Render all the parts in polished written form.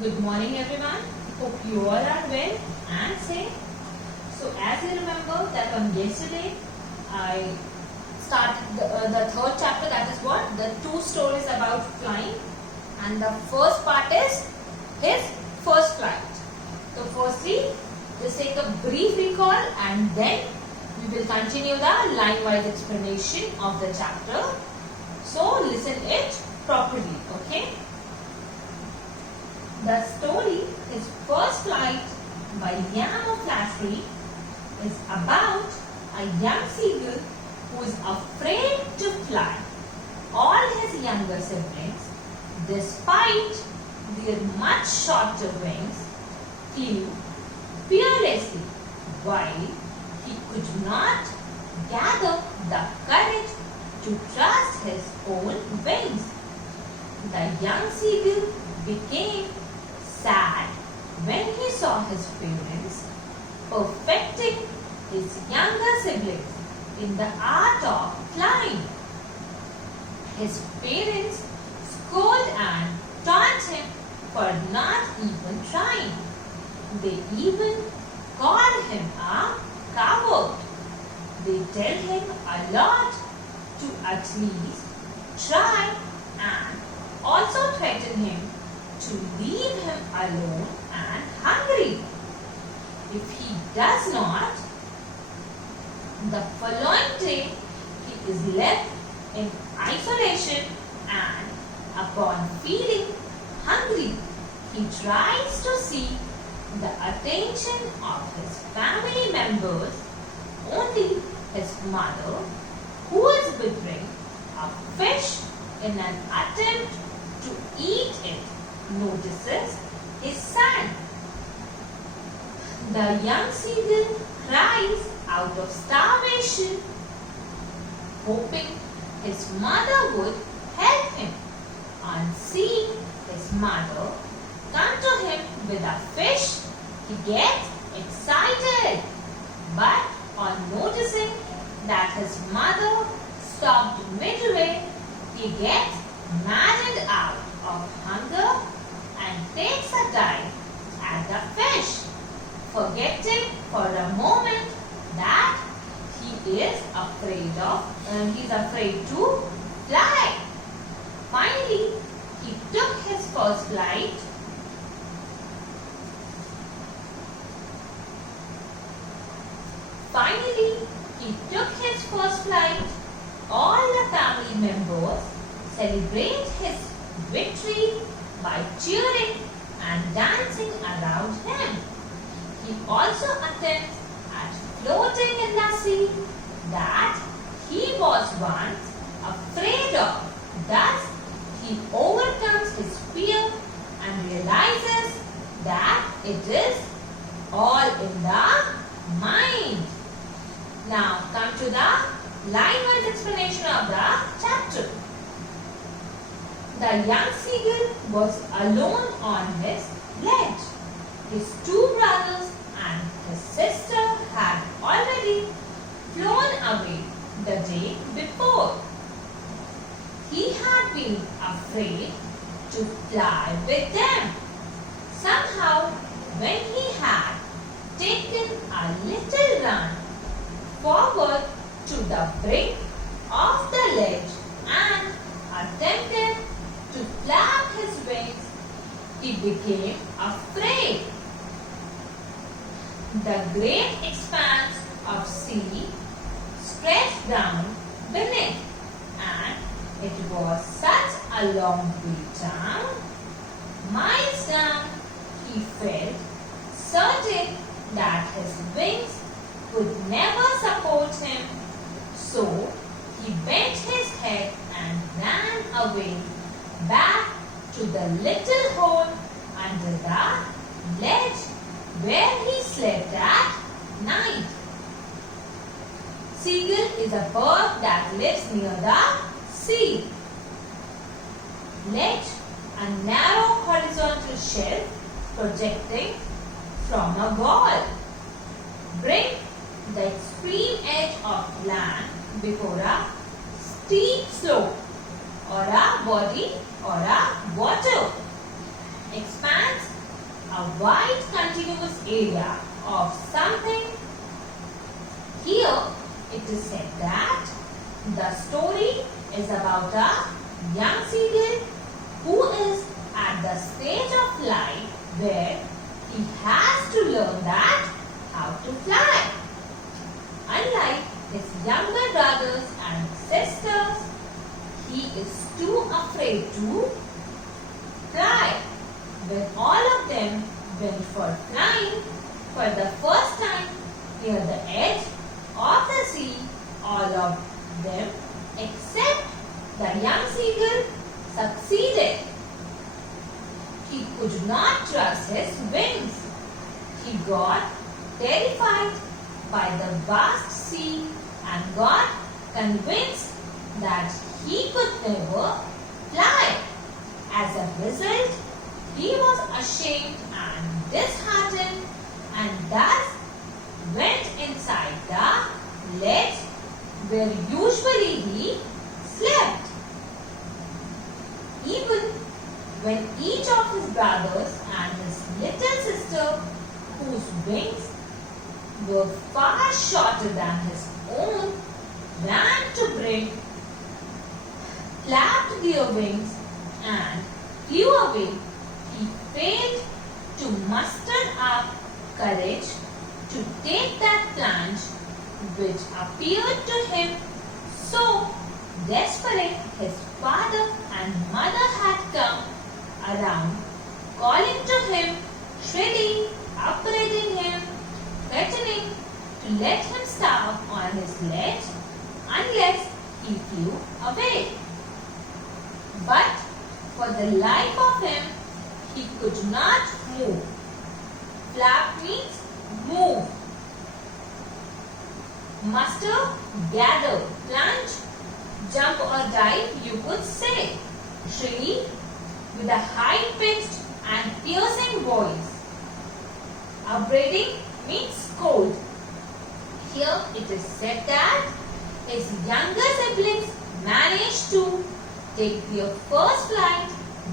Good morning everyone. Hope you all are well and safe. So as you remember that on yesterday I started the third chapter, that is what? The two stories about flying, and the first part is his first flight. So firstly, just take a brief recall and then we will continue the line-wise explanation of the chapter. So listen it properly, okay? The story, his first flight by Yam of Class-3 is about a young seagull who is afraid to fly. All his younger siblings, despite their much shorter wings, flew fearlessly, while he could not gather the courage to trust his own wings. The young seagull became sad when he saw his parents perfecting his younger siblings in the art of flying. His parents scold and taunt him for not even trying. They even call him a coward. They tell him a lot to at least try, and also threaten him to leave him alone and hungry. If he does not, the following day he is left in isolation, and upon feeling hungry, he tries to seek the attention of his family members. Only his mother, who is preparing a fish in an attempt to eat it, notices his son. The young seagull cries out of starvation, hoping his mother would help him. On seeing his mother come to him with a fish, he gets excited. But on noticing that his mother stopped midway, he gets maddened out of hunger and takes a dive at the fish, forgetting for a moment that he is afraid to fly. Finally, he took his first flight. All the family members celebrate his victory by cheering and dancing around him. He also attempts at floating in the sea that he was once afraid of. Thus, he overcomes his fear and realizes that it is all in the mind. Now, come to the line-wise explanation of the chapter. The young seagull was alone on his ledge. His two brothers and his sister had already flown away the day before. He had been afraid to fly with them. Somehow, when he had taken a little run forward to the brink of the ledge and attempted to flap his wings, he became afraid. The great expanse of sea stretched down beneath, and it was such a long way down. Miles down, he felt certain that his wings could never support him. So he bent his head and ran away back to the little hole under the ledge where he slept at night. Seagull is a bird that lives near the sea. Ledge, a narrow horizontal shelf projecting from a wall. Brink, the extreme edge of land before a steep slope or a body or a water. Expanse, a wide continuous area of something. Here it is said that the story is about a young seagull who is at the stage of life where he has to learn that how to fly. Unlike his younger brothers and sisters, he is too afraid to fly. When all of them went for flying for the first time near the edge of the sea, all of them except the young seagull succeeded. He could not trust his wings. He got terrified by the vast sea and got convinced that he could never fly. As a result, he was ashamed and disheartened and thus went inside the ledge where usually he slept. Even when each of his brothers and his little sister, whose wings were far shorter than his own, ran to bring, flapped their wings and flew away, he failed to muster up courage to take that plunge which appeared to him so desperate. His father and mother had come around, calling to him shrilly, upbraiding him, threatening to let him starve on his ledge unless he flew away. But for the life of him, he could not move. Flap means move. Muster, gather, plunge, jump or dive, you could say. Shrilly, with a high-pitched and piercing voice. Upbraiding means scold. Here it is said that his younger siblings managed to take their first flight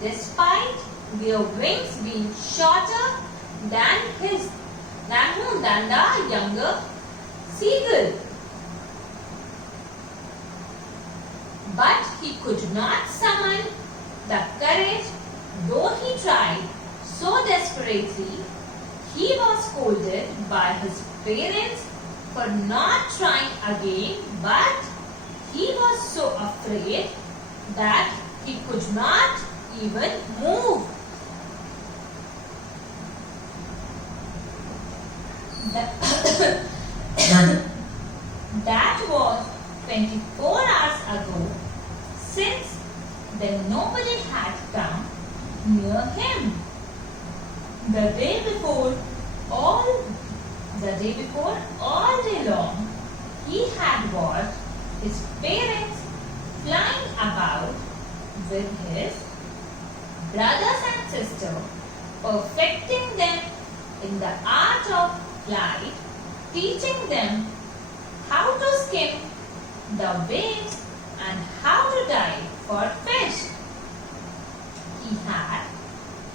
despite their wings being shorter than the younger seagull. But he could not summon the courage, though he tried so desperately. He was scolded by his parents for not trying again, but he was so afraid that he could not even move. That was 24 hours ago. Since then nobody had come near him. The day before, all day long, he had watched his parents flying about with his brothers and sisters, perfecting them in the art of flight, teaching them how to skim the waves and how to dive for fish. He had,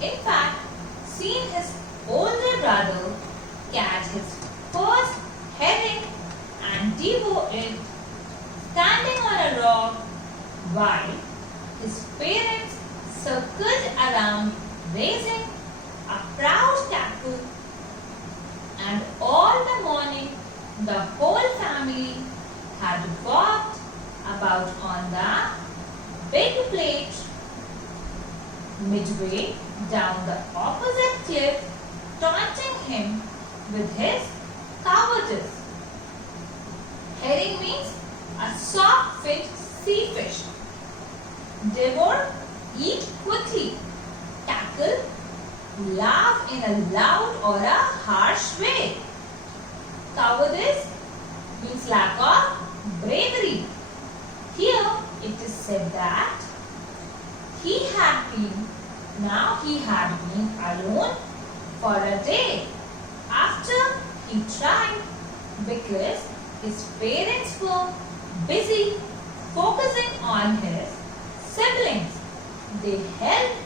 in fact, seen his older brother catch his first herring and devour it standing on a rock while his parents circled around raising a proud cackle, and all the morning the whole family had walked about on the big plate midway down the opposite cliff, taunting him with his cowardice. Herring means a soft-finned sea fish. Devour, eat quickly. Tackle, laugh in a loud or a harsh way. Cowardice means lack of bravery. Here it is said that he had been alone for a day after he tried, because his parents were busy focusing on his siblings. They helped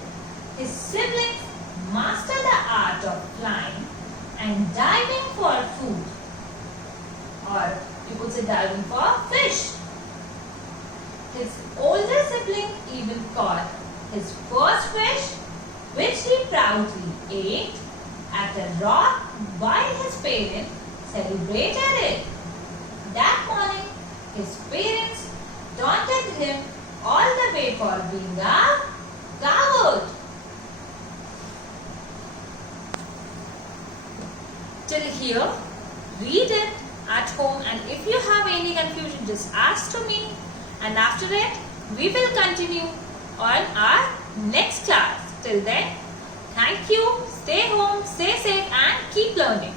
his siblings master the art and diving for food. Or you could say diving for fish. His older sibling even caught his first fish, which he proudly ate at a rock while his parents celebrated it. That morning, his parents taunted him all the way for being a coward. Till here, read it at home, and if you have any confusion, just ask to me, and after it, we will continue on our next class. Till then, thank you, stay home, stay safe and keep learning.